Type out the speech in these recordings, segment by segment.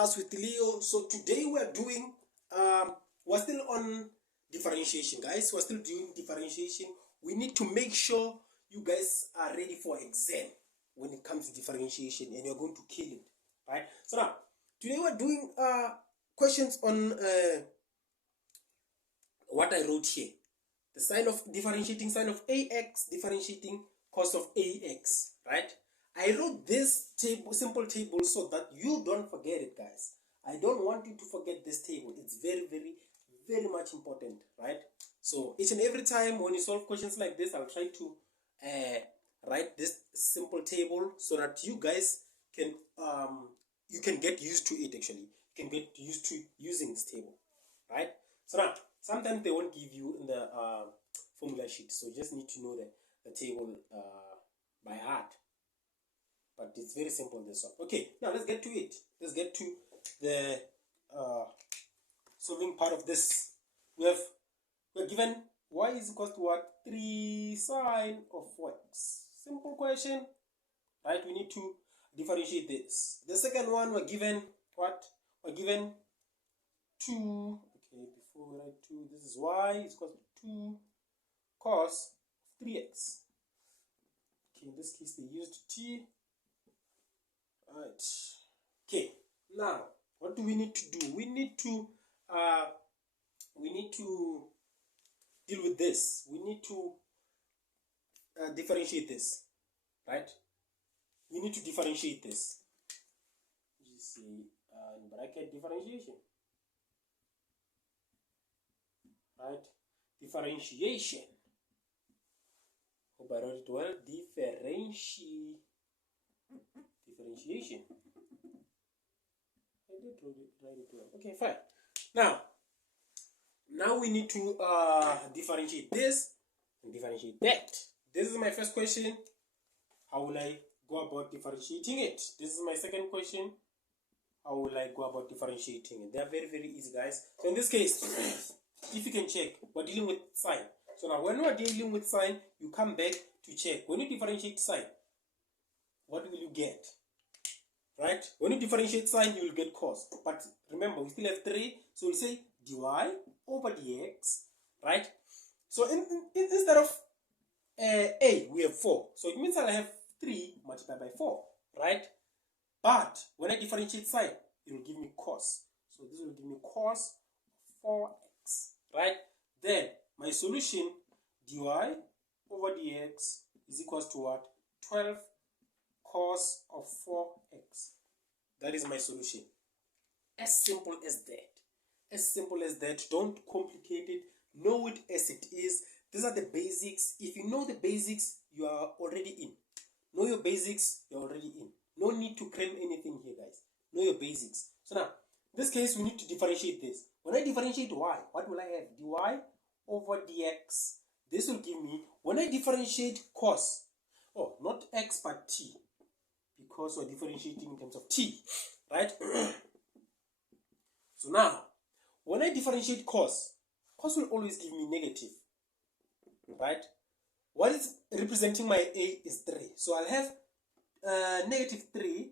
class with Leo. So today we're doing we're still on differentiation, guys. We're still doing differentiation. We need to make sure you guys are ready for exam when it comes to differentiation, and you're going to kill it, right? So now today we're doing questions on what I wrote here: the sign of differentiating sign of ax, differentiating cos of ax, right? I wrote this table, simple table, so that you don't forget it, guys. I don't want you to forget this table. It's very, very, very much important, right? So each and every time when you solve questions like this, I'll try to write this simple table so that you guys can you can get used to it. Actually, you can get used to using this table, right? So now sometimes they won't give you in the formula sheet, so you just need to know the table by heart. But it's very simple, this one. Okay, now let's get to it. Let's get to the solving part of this. We're given y is equal to what? 3 sine of x. Simple question, right? We need to differentiate this. The second one, we're given what? We're given 2. Okay, before we write 2, this is y is equal to 2 cos of 3x. Okay, in this case they used t. Right. Okay. Now, what do we need to do? We need to deal with this. We need to differentiate this, right? We need to differentiate this. You see, in bracket differentiation, right? Differentiation. Hope I wrote it well. Differentiation. I did write it well. Okay, fine. Now we need to differentiate this and differentiate that. This is my first question. How will I go about differentiating it? This is my second question. How will I go about differentiating it? They are very, very easy, guys. So in this case, if you can check, we're dealing with sign. So now when we're dealing with sign, you come back to check. When you differentiate sign, what will you get? Right? When you differentiate sign, you will get cos. But remember, we still have 3. So we'll say dy over dx. Right? So instead of a, we have 4. So it means I'll have 3 multiplied by 4. Right? But when I differentiate sign, it will give me cos. So this will give me cos 4x. Right? Then my solution, dy over dx is equal to what? 12 cos of 4x. That is my solution. As simple as that. As simple as that. Don't complicate it. Know it as it is. These are the basics. If you know the basics, you are already in. Know your basics, you're already in. No need to cram anything here, guys. Know your basics. So now, in this case, we need to differentiate this. When I differentiate y, what will I have? Dy over dx. This will give me, when I differentiate cos, oh, not x but t, because we're differentiating in terms of t, right? So now, when I differentiate cos will always give me negative, right? What is representing my a is 3. So I'll have negative 3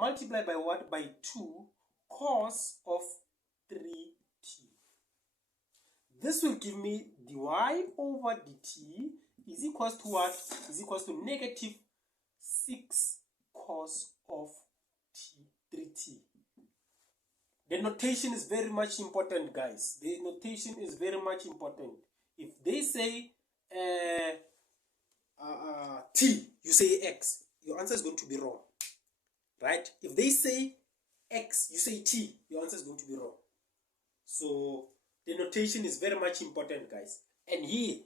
multiplied by what? By 2 cos of 3t. This will give me dy over dt is equals to what? Is equals to negative 6 cos of 3t. The notation is very much important, guys. The notation is very much important. If they say t, you say x, your answer is going to be wrong, right? If they say x, you say t, your answer is going to be wrong. So the notation is very much important, guys. And here,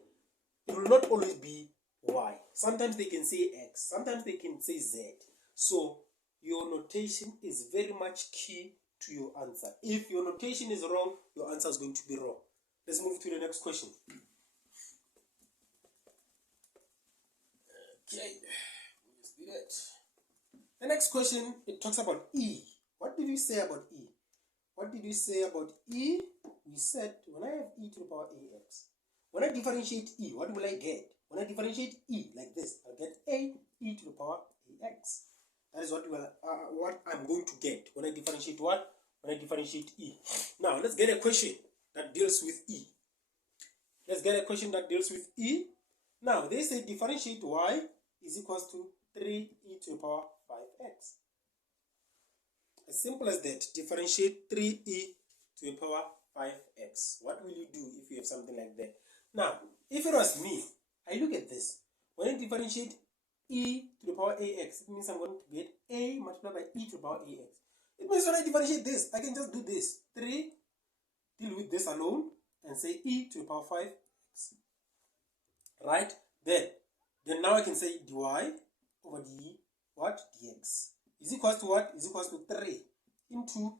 it will not always be y. Sometimes they can say x, sometimes they can say z. So your notation is very much key to your answer. If your notation is wrong, your answer is going to be wrong. Let's move to the next question. Okay, let's do that. The next question, it talks about e. What did we say about e? What did we say about e? We said when I have e to the power ax, when I differentiate e, what will I get? When I differentiate e like this, I'll get a e to the power ax. That is what I'm going to get when I differentiate what? when I differentiate e. Now let's get a question that deals with e. Let's get a question that deals with e. Now they say differentiate y is equals to 3e to the power 5x. As simple as that. Differentiate 3e to the power 5x. What will you do if you have something like that? Now, if it was me, I look at this. When I differentiate e to the power ax, it means I'm going to get a multiplied by e to the power ax. It means when I differentiate this, I can just do this. 3, deal with this alone, and say e to the power 5x. Right? Then now I can say dy over d what? Dx. Is equals to what? Is equals to 3 into,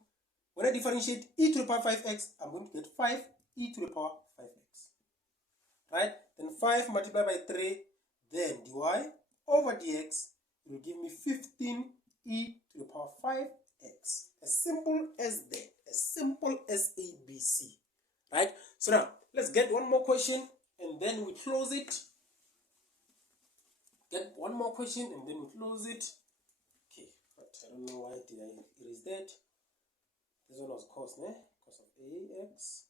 when I differentiate e to the power 5x, I'm going to get 5 e to the power 5x. Right? Then 5 multiplied by 3, then dy over dx will give me 15 e to the power 5x. As simple as that. As simple as ABC. Right? So now, let's get one more question and then we close it. Get one more question and then we close it. Okay, but I don't know why did I erase that. This one was cos, né? Cos of ax.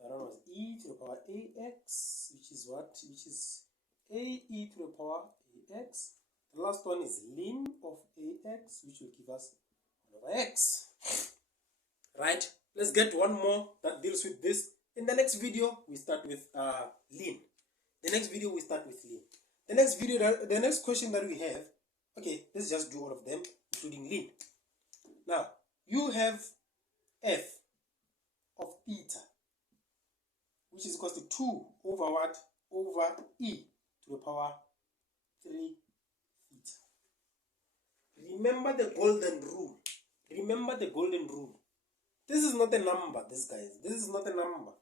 That one was e to the power ax, which is what? Which is ae to the power ax. The last one is ln of ax, which will give us 1 over x. Right? Let's get one more that deals with this. In the next video, we start with ln. The next video, we start with ln. The next video, the next question that we have, okay, let's just do all of them, including ln. Now, you have f of theta, which is equal to 2 over what? Over e to the power 3 theta. Remember the golden rule. Remember the golden rule. This is not a number, this guys. This is not a number.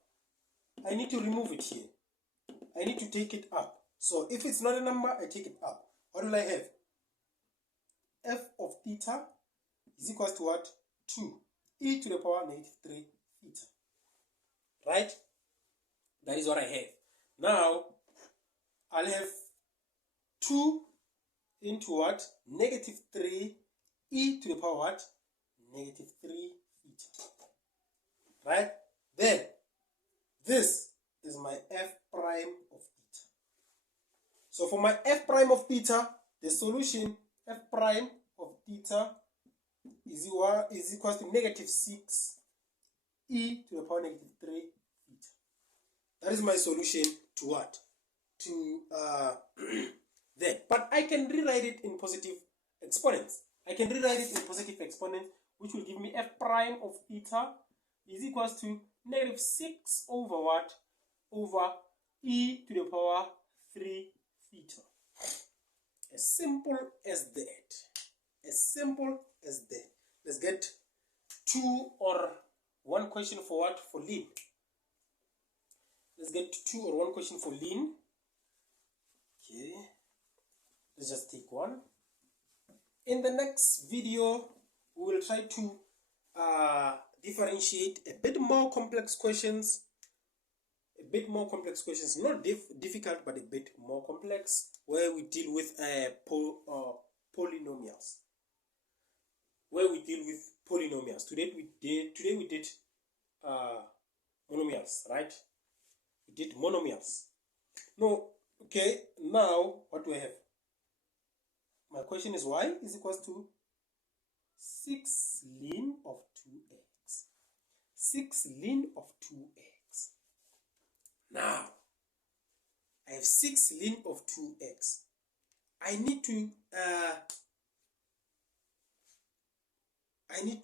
I need to remove it here. I need to take it up. So if it's not a number, I take it up. What will I have? F of theta is equal to what? 2 e to the power negative 3 theta. Right? That is what I have. Now, I'll have 2 into what? Negative 3 e to the power what? Negative 3 theta. Right? Then, this is my f prime of theta. So for my f prime of theta, the solution f prime of theta is equal to negative 6 e to the power negative 3 theta. That is my solution to what? To that. But I can rewrite it in positive exponents. I can rewrite it in positive exponents, which will give me f prime of theta is equal to negative 6 over what? Over e to the power 3 theta. As simple as that. As simple as that. Let's get 2 or 1 question for what? For ln. Let's get 2 or 1 question for ln. Okay. Let's just take one. In the next video, we will try to differentiate a bit more complex questions. A bit more complex questions. Not difficult, but a bit more complex, where we deal with polynomials. Where we deal with polynomials. Today we did monomials, right? We did monomials. No, okay, now what do I have? My question is y is equal to 6 ln of 2x. 6 ln of 2x. Now, I have 6 ln of 2x. I need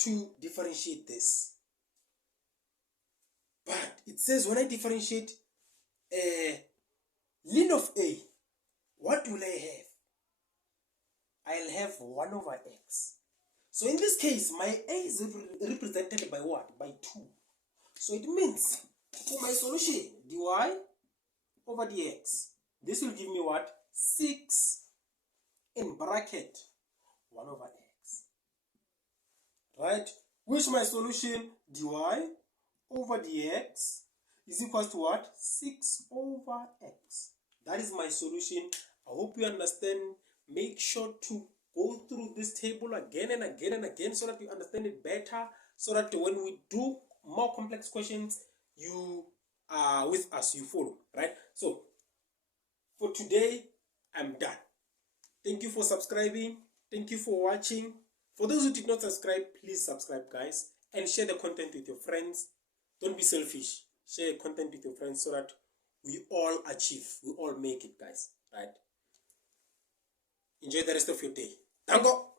to differentiate this. But it says when I differentiate ln of a, what will I have? I'll have 1 over x. So in this case, my a is represented by what? By 2. So it means for my solution, dy over dx, this will give me what? 6 in bracket 1 over x. Right? Which my solution, dy over dx is equal to what? 6 over x. That is my solution. I hope you understand. Make sure to go through this table again and again and again so that you understand it better, so that when we do more complex questions, you are with us, you follow, right? So for today, I'm done. Thank you for subscribing. Thank you for watching. For those who did not subscribe, please subscribe, guys, and share the content with your friends. Don't be selfish. Share content with your friends so that we all achieve, we all make it, guys, right? Enjoy the rest of your day. Danko!